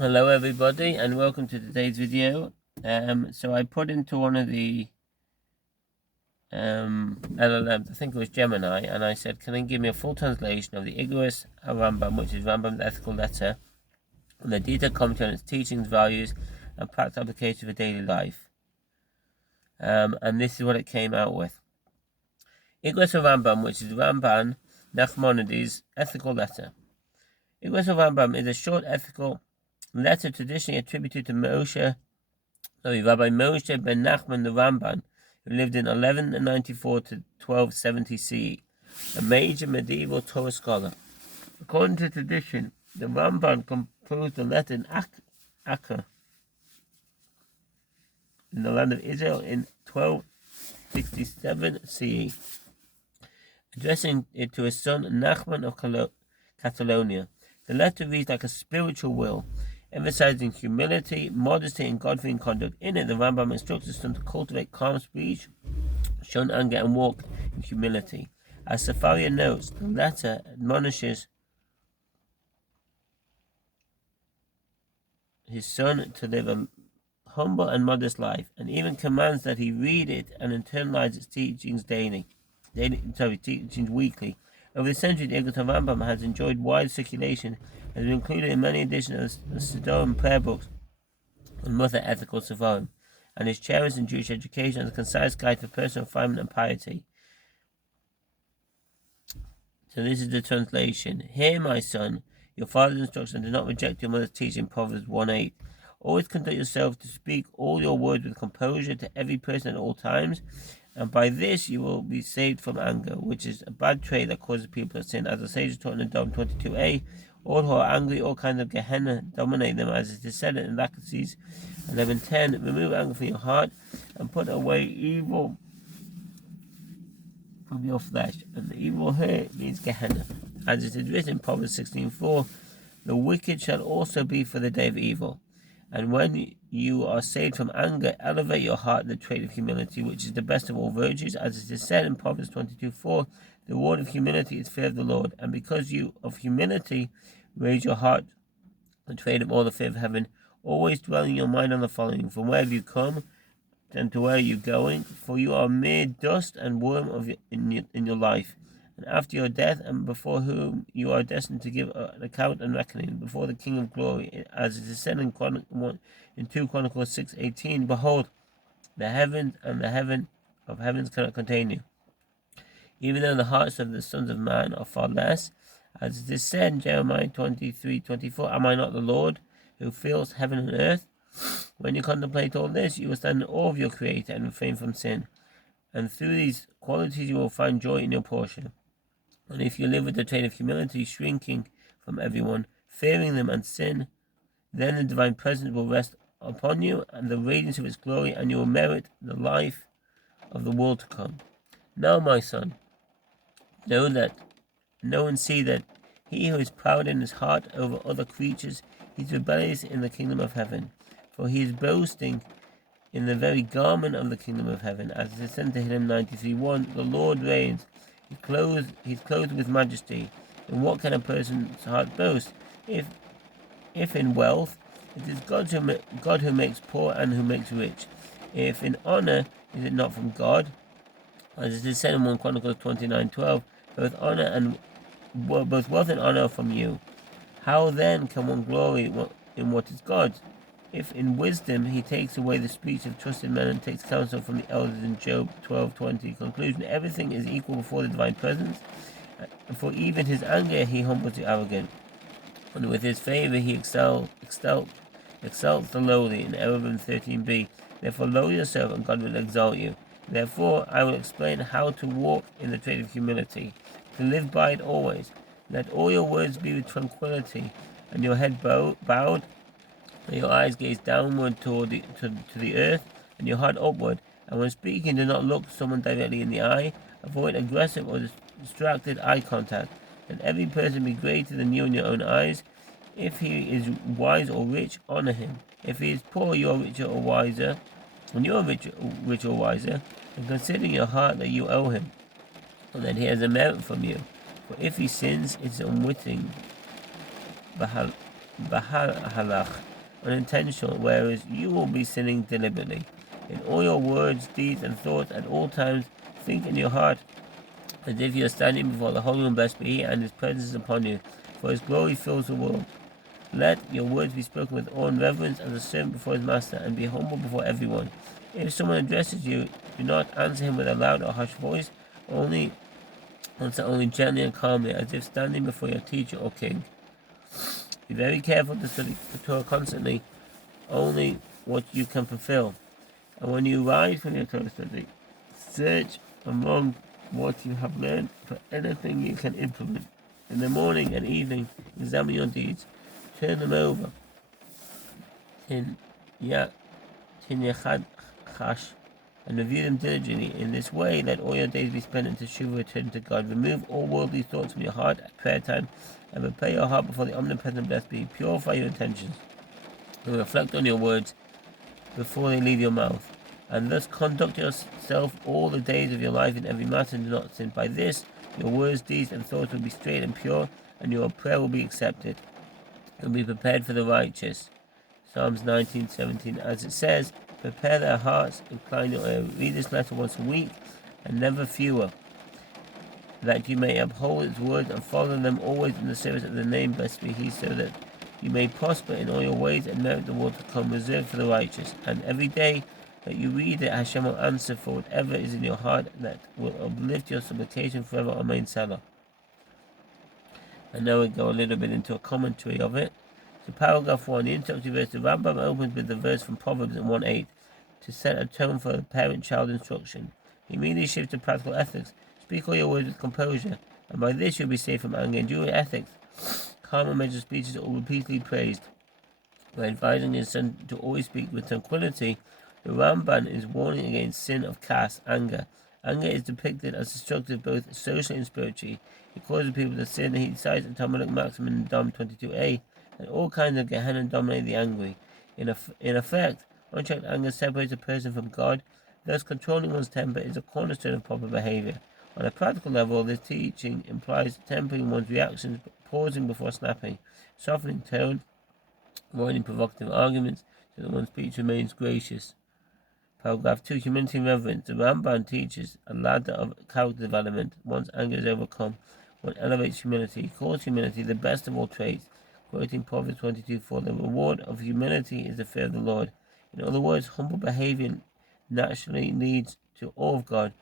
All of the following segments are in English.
Hello everybody and welcome to today's video. So I put into one of the LLMs, I think it was Gemini, and I said, can they give me a full translation of the Igeress Haramban, which is Rambam's ethical letter, and the detailed commentary on its teachings, values, and practical application for daily life. And this is what it came out with. Igeress Haramban, which is Ramban Nachmanides' ethical letter. Igeress Haramban is a short ethical letter traditionally attributed to Rabbi Moshe ben Nachman the Ramban, who lived in 1194 to 1270 CE, a major medieval Torah scholar. According to tradition, the Ramban composed the letter in Acre, in the land of Israel, in 1267 CE, addressing it to his son Nachman of Catalonia. The letter reads like a spiritual will, emphasizing humility, modesty, and God-fearing conduct. In it, the Rambam instructs his son to cultivate calm speech, shun anger, and walk in humility. As Safaria notes, the letter admonishes his son to live a humble and modest life, and even commands that he read it and internalize its teachings teachings weekly. Over the centuries, the Igeress Haramban has enjoyed wide circulation and has been included in many editions of the Siddurim prayer books and other ethical seforim, and is cherished in Jewish education as a concise guide for personal refinement and piety. So this is the translation. Hear, my son, your father's instruction, and do not reject your mother's teaching, Proverbs 1:8. Always conduct yourself to speak all your words with composure to every person at all times, and by this you will be saved from anger, which is a bad trait that causes people to sin. As the sages taught in Dom 22a, all who are angry, all kinds of Gehenna dominate them, as it is said in Lachises 11:10. Remove anger from your heart and put away evil from your flesh. And the evil here means Gehenna. As it is written in Proverbs 16:4, the wicked shall also be for the day of evil. And when you are saved from anger, elevate your heart in the trait of humility, which is the best of all virtues. As it is said in Proverbs 22:4, the reward of humility is fear of the Lord. And because you of humility raise your heart, the trait of all the fear of heaven, always dwelling your mind on the following: from where have you come, and to where are you going? For you are mere dust and worm in your life, and after your death, and before whom you are destined to give an account and reckoning, before the King of Glory. As it is said in 2 Chronicles 6:18, behold, the heavens and the heaven of heavens cannot contain you, even though the hearts of the sons of man are far less. As it is said in Jeremiah 23:24, am I not the Lord who fills heaven and earth? When you contemplate all this, you will stand in awe of your Creator and refrain from sin, and through these qualities you will find joy in your portion. And if you live with the trait of humility, shrinking from everyone, fearing them and sin, then the divine presence will rest upon you and the radiance of its glory, and you will merit the life of the world to come. Now, my son, know and see that he who is proud in his heart over other creatures, he is rebellious in the kingdom of heaven. For he is boasting in the very garment of the kingdom of heaven. As it is said in Tehillim 93:1, the Lord reigns. He's clothed with majesty. In what can a person's heart boast? If in wealth, it is God who makes poor and who makes rich. If in honor, is it not from God? As it is said in 1 Chronicles 29:12, both wealth and honor are from you. How then can one glory in what is God's? If in wisdom he takes away the speech of trusted men and takes counsel from the elders in Job 12:20. Conclusion: everything is equal before the divine presence, for even his anger he humbles the arrogant, and with his favor he exalts the lowly. In Eruvin 13b, therefore lower yourself and God will exalt you. Therefore I will explain how to walk in the trait of humility, to live by it always. Let all your words be with tranquility, and your head bowed, and your eyes gaze downward to the earth, and your heart upward. And when speaking, do not look someone directly in the eye. Avoid aggressive or distracted eye contact. Let every person be greater than you in your own eyes. If he is wise or rich, honor him. If he is poor, you are richer or wiser. When you are rich or wiser, and consider in your heart that you owe him, and that he has a merit from you. For if he sins, it is unwitting. Bahal halach. unintentional, whereas you will be sinning deliberately. In all your words, deeds, and thoughts at all times, think in your heart as if you are standing before the Holy One, blessed be He, and His presence is upon you, for His glory fills the world. Let your words be spoken with awe and reverence as a servant before his master, and be humble before everyone. If someone addresses you, do not answer him with a loud or harsh voice, only answer only gently and calmly, as if standing before your teacher or king. Be very careful to study the Torah constantly, only what you can fulfill. And when you rise from your Torah study, search among what you have learned for anything you can implement. In the morning and evening, examine your deeds. Turn them over. Tin Yachad Chash, and review them diligently. In this way, let all your days be spent in teshuva, return to God. Remove all worldly thoughts from your heart at prayer time, and prepare your heart before the omnipresent blessed be. Purify your intentions, and reflect on your words before they leave your mouth. And thus conduct yourself all the days of your life in every matter, and do not sin. By this, your words, deeds, and thoughts will be straight and pure, and your prayer will be accepted. And be prepared for the righteous. Psalms 19:17, as it says, prepare their hearts, incline your ear. Read this letter once a week, and never fewer, that you may uphold its words and follow them always in the service of the name, blessed be He, so that you may prosper in all your ways and merit the world to come, reserved for the righteous. And every day that you read it, Hashem will answer for whatever is in your heart, that will uplift your supplication forever. Amen. Salah. And now we go a little bit into a commentary of it. So paragraph 1, the introductory verse, the Rambam opens with the verse from Proverbs in 1:8 to set a tone for parent-child instruction. He immediately shifts to practical ethics. Speak all your words with composure, and by this you'll be safe from anger. In Jewish ethics, calm and measured speech is repeatedly praised. By advising his son to always speak with tranquility, the Ramban is warning against sin of kas, anger. Anger is depicted as destructive both socially and spiritually. It causes people to sin. He cites a Talmudic maxim in Dam 22a, and all kinds of Gehenna dominate the angry. In effect, unchecked anger separates a person from God. Thus, controlling one's temper is a cornerstone of proper behavior. On a practical level, this teaching implies tempering one's reactions, pausing before snapping, softening tone, avoiding provocative arguments, so that one's speech remains gracious. Paragraph 2, humility and reverence. The Ramban teaches a ladder of character development. Once anger is overcome, one elevates humility. He calls humility the best of all traits, quoting Proverbs 22:4. The reward of humility is the fear of the Lord. In other words, humble behavior naturally leads to awe of God.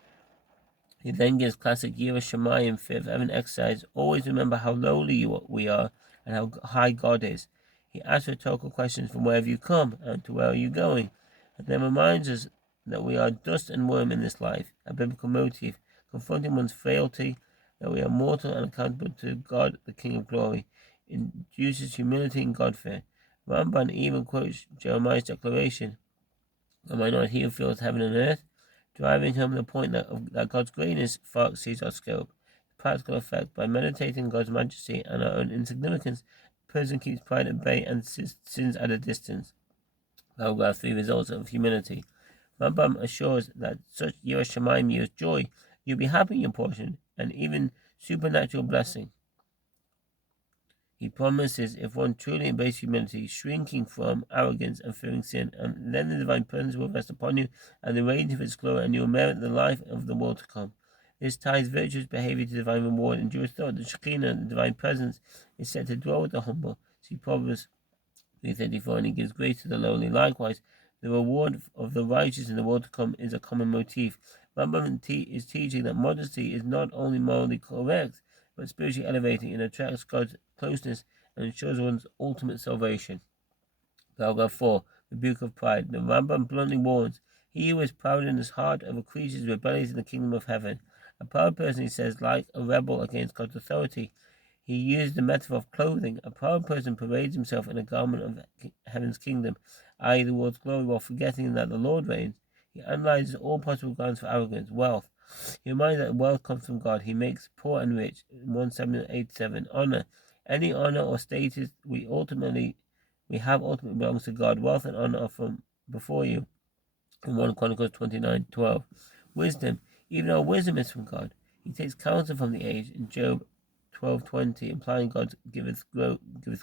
He then gives classic Igeress Haramban, fear of heaven exercise. Always remember how lowly we are and how high God is. He asks rhetorical questions: from where have you come, and to where are you going? And then reminds us that we are dust and worm in this life, a biblical motif, confronting one's frailty, that we are mortal and accountable to God, the King of Glory, induces humility and God-fear. Ramban even quotes Jeremiah's declaration, "Am I not He who fills heaven and earth?" driving home the point that God's greatness far exceeds our scope. The practical effect: by meditating on God's majesty and our own insignificance, the person keeps pride at bay and sins at a distance. Paragraph 3, results of humility. Rambam assures that such Igeress Haramban yields joy. You'll be happy in your portion, and even supernatural blessing. He promises if one truly embraces humility, shrinking from arrogance and fearing sin, and then the divine presence will rest upon you and the radiance of its glory, and you will merit the life of the world to come. This ties virtuous behavior to divine reward. In Jewish thought, the Shekinah, the divine presence, is said to dwell with the humble. See Proverbs 3:34, and he gives grace to the lowly. Likewise, the reward of the righteous in the world to come is a common motif. Rambam is teaching that modesty is not only morally correct, but spiritually elevating. It attracts God's closeness and ensures one's ultimate salvation. Paragraph 4, rebuke of pride. The Rambam bluntly warns, he who is proud in his heart over creatures rebellious in the kingdom of heaven. A proud person, he says, like a rebel against God's authority. He used the metaphor of clothing. A proud person parades himself in a garment of heaven's kingdom, i.e. the world's glory, while forgetting that the Lord reigns. He analyzes all possible grounds for arrogance. Wealth. He reminds that wealth comes from God. He makes poor and rich. 1 Samuel 8:7. Honor. Any honor or status we have ultimately belongs to God. Wealth and honor are from before you. In 1 Chronicles 29:12. Wisdom. Even our wisdom is from God. He takes counsel from the age. In Job 12:20, implying God giveth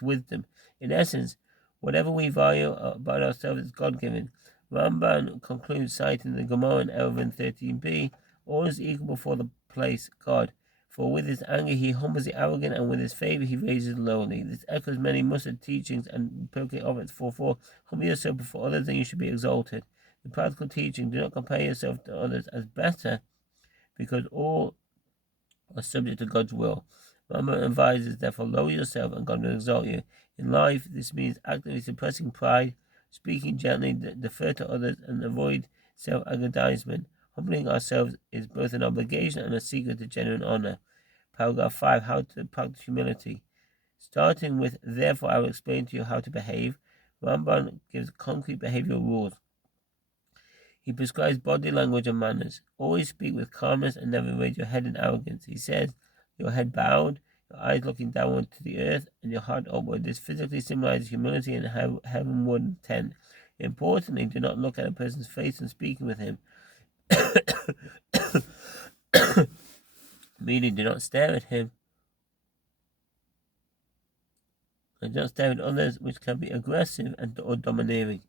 wisdom. In essence, Whatever we value about ourselves is God-given. Ramban concludes, citing the Gemara in Eruvin 13b, all is equal before the place God. For with his anger he humbles the arrogant, and with his favor he raises the lowly. This echoes many Muslim teachings and Pirkei Avos 4:4. Humble yourself before others, and you should be exalted. The practical teaching: do not compare yourself to others as better, because all are subject to God's will. Rambam advises, therefore, lower yourself, and God will exalt you. In life, this means actively suppressing pride, speaking gently, defer to others, and avoid self-aggrandizement. Humbling ourselves is both an obligation and a secret to genuine honor. Paragraph 5. How to practice humility. Starting with, therefore, I will explain to you how to behave. Ramban gives concrete behavioral rules. He prescribes body language and manners. Always speak with calmness and never raise your head in arrogance. He says, your head bowed, your eyes looking downward to the earth, and your heart upward. This physically symbolizes humility and heavenward intent. Importantly, do not look at a person's face when speaking with him. Meaning, do not stare at him. And do not stare at others, which can be aggressive or domineering.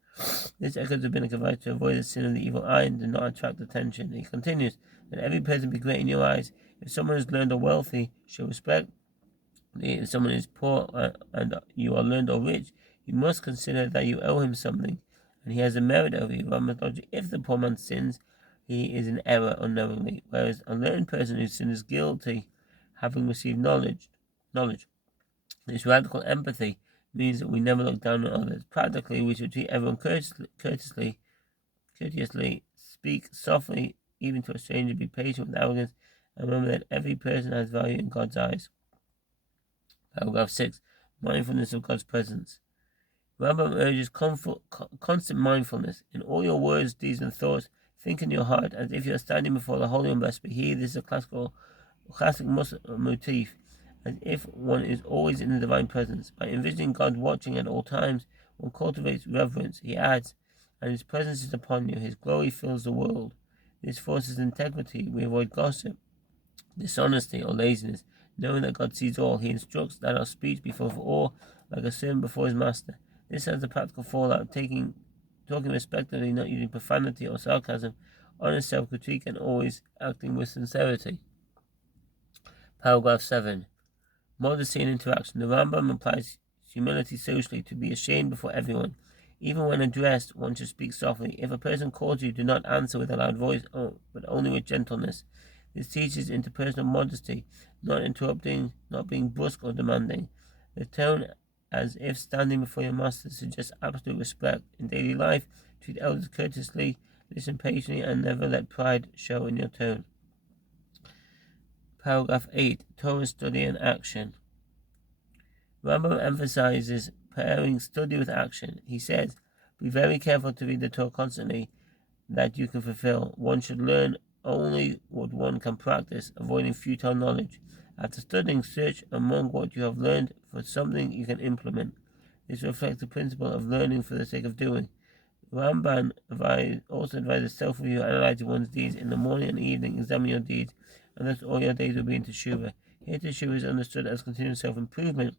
This echoes rabbinic advice to avoid the sin of the evil eye and do not attract attention. He continues, let every person be great in your eyes. If someone is learned or wealthy, show respect. If someone is poor and you are learned or rich, you must consider that you owe him something, and he has a merit over you. If the poor man sins, he is in error unknowingly, whereas a learned person who sins is guilty, having received knowledge. This radical empathy means that we never look down on others. Practically, we should treat everyone courteously, speak softly, even to a stranger, be patient with arrogance, and remember that every person has value in God's eyes. Paragraph 6. Mindfulness of God's presence. Rambam urges constant mindfulness. In all your words, deeds, and thoughts, think in your heart as if you are standing before the Holy and Blessed. Here, this is a classic Muslim motif, as if one is always in the divine presence. By envisioning God watching at all times, one cultivates reverence. He adds, and his presence is upon you, his glory fills the world. This fosters integrity. We avoid gossip, dishonesty, or laziness. Knowing that God sees all, he instructs that our speech be full of awe, like a servant before his master. This has the practical fallout, talking respectfully, not using profanity or sarcasm, honest self-critique, and always acting with sincerity. Paragraph 7. Modesty and interaction. The Rambam implies humility socially, to be ashamed before everyone. Even when addressed, one should speak softly. If a person calls you, do not answer with a loud voice, but only with gentleness. This teaches interpersonal modesty, not interrupting, not being brusque or demanding. The tone, as if standing before your master, suggests absolute respect. In daily life, treat elders courteously, listen patiently, and never let pride show in your tone. Paragraph 8. Torah study and action. Rambam emphasizes pairing study with action. He says, be very careful to read the Torah constantly, that you can fulfill. One should learn only what one can practice, avoiding futile knowledge. After studying, search among what you have learned for something you can implement. This reflects the principle of learning for the sake of doing. Ramban also advises self-review, analyzing one's deeds in the morning and evening. Examine your deeds, and thus all your days will be in teshuvah. Here, teshuvah is understood as continuous self-improvement,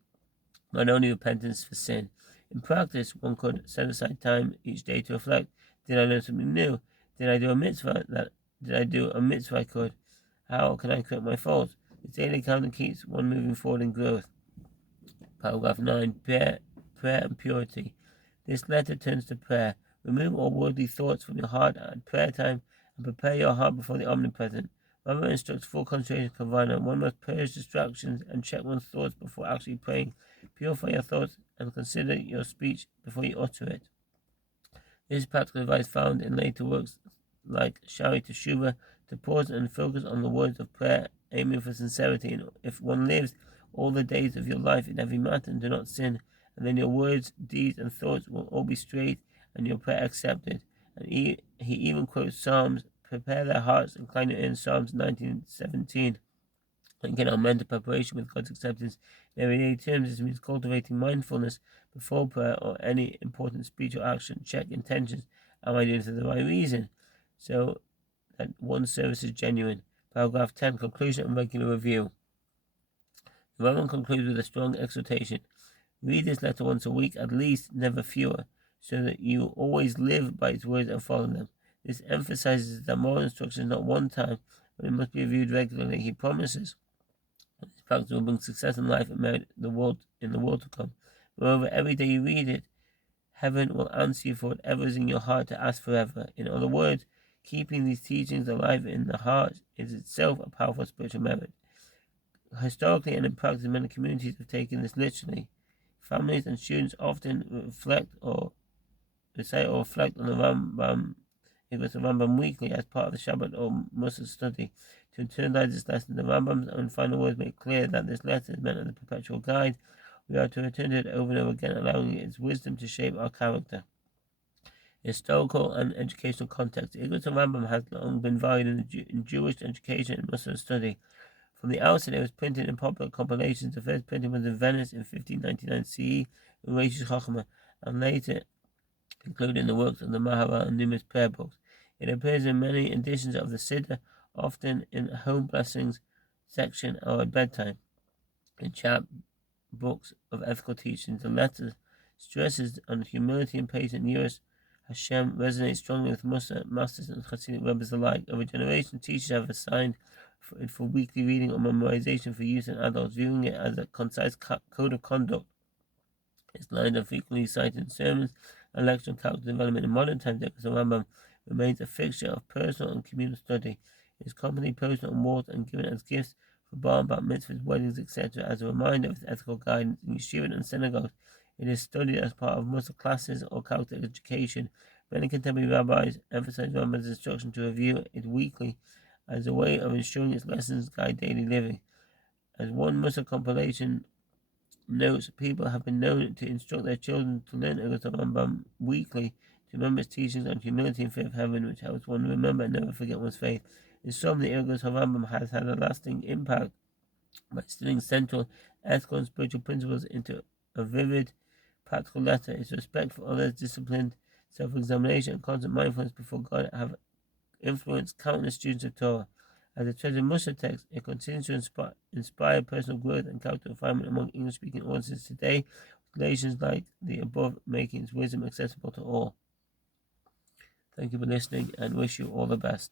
not only repentance for sin. In practice, one could set aside time each day to reflect. Did I learn something new? Did I do a mitzvah I could? How can I correct my faults? This daily counting keeps one moving forward in growth. Paragraph 9. Prayer and purity. This letter turns to prayer. Remove all worldly thoughts from your heart at prayer time and prepare your heart before the omnipresent. Rambam instructs full concentration kavana. One must purge distractions and check one's thoughts before actually praying. Purify your thoughts and consider your speech before you utter it. This is practical advice found in later works like Shari Teshuvah, to pause and focus on the words of prayer, aiming for sincerity. And if one lives all the days of your life in every matter and do not sin, and then your words, deeds, and thoughts will all be straight and your prayer accepted. And he even quotes Psalms, prepare their hearts, incline your ears, Psalms 19:17. Again, our mental preparation with God's acceptance in everyday terms. This means cultivating mindfulness before prayer or any important speech or action. Check intentions. Am I doing it for the right reason? So that one's service is genuine. Paragraph 10. Conclusion and regular review. The Rambam concludes with a strong exhortation. Read this letter once a week, at least, never fewer, so that you always live by its words and follow them. This emphasizes that moral instruction is not one time, but it must be reviewed regularly. He promises that this practice will bring success in life and merit in the world to come. Moreover, every day you read it, heaven will answer you for whatever is in your heart to ask forever. In other words, keeping these teachings alive in the heart is itself a powerful spiritual merit. Historically and in practice, many communities have taken this literally. Families and students often reflect or recite or reflect on the Rambam, Igeress Haramban weekly as part of the Shabbat or Musar study. To internalize this lesson, the Rambam's own final words make clear that this lesson is meant as a perpetual guide. We are to return to it over and over again, allowing its wisdom to shape our character. Historical and educational context. Igeress Haramban has long been valued in Jewish education and Muslim study. From the outset, it was printed in popular compilations. The first printing was in Venice in 1599 CE, in Reish Chochmah, and later included in the works of the Maharal and numerous prayer books. It appears in many editions of the Siddur, often in home blessings section or at bedtime. In chap books of ethical teachings, the letter stresses on humility and patience. Igeress Hashem resonates strongly with Musar masters and Hasidic rabbis alike. Over generations, teachers have assigned it for weekly reading or memorization for youth and adults, viewing it as a concise code of conduct. Its lines are frequently cited in sermons and lectures on character development. In modern times, the Rambam remains a fixture of personal and communal study. It is commonly posted on walls and given as gifts for bar and bat mitzvahs, weddings, etc. As a reminder of its ethical guidance in yeshivot and synagogues, it is studied as part of Musar classes or character education. Many contemporary rabbis emphasize Rambam's instruction to review it weekly as a way of ensuring its lessons guide daily living. As one Musar compilation notes, people have been known to instruct their children to learn Igeress Haramban weekly to remember its teachings on humility and fear of heaven, which helps one remember and never forget one's faith. In sum, the Igeress Haramban has had a lasting impact by instilling central ethical and spiritual principles into a vivid, practical letter. Its respect for others, disciplined self-examination, and constant mindfulness before God have influenced countless students of Torah. As a treasured Musar text, it continues to inspire personal growth and character refinement among English-speaking audiences today, with relations like the above making its wisdom accessible to all. Thank you for listening and wish you all the best.